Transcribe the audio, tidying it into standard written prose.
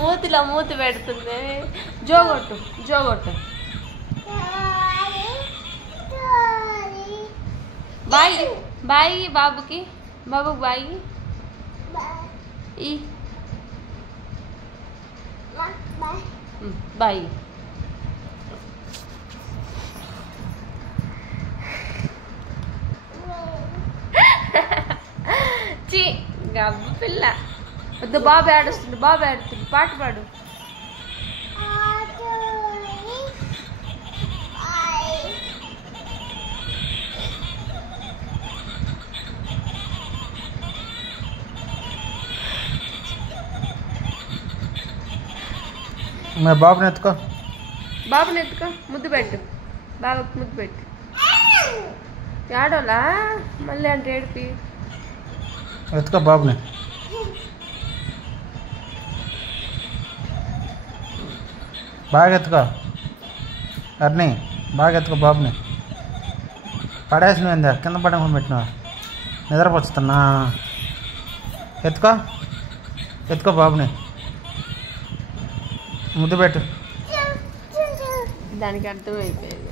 మూతిలో మూతి పెడుతుంది. జోగొట్టు జోగొట్టు. Bye bye బాబుకి. బాబుకి బాయ్. బాయ్. చీ గబ్బు పిల్ల. వద్దు బాబు ఏడుస్తుంది. బాబు ఏడుస్తుంది. పాట పాడు. బాబుని ఎత్తుకో. బాబుని ఎత్తుకో. ముద్దు పెట్టు. బాబుకి ముద్దు పెట్టు. ఏడోలా మళ్ళీ అంటే ఏడిపి. ఎత్తుకో బాబుని. బాగా ఎత్తుకో. అర్ని బాగా ఎత్తుకో బాబుని. పడేసినవిందా కింద పడకుండా పెట్టినా నిద్రపోతున్నా. ఎత్తుకో ఎత్తుకో బాబుని. ముద్దు పెట్టు. దానికి అర్థమైపోయింది.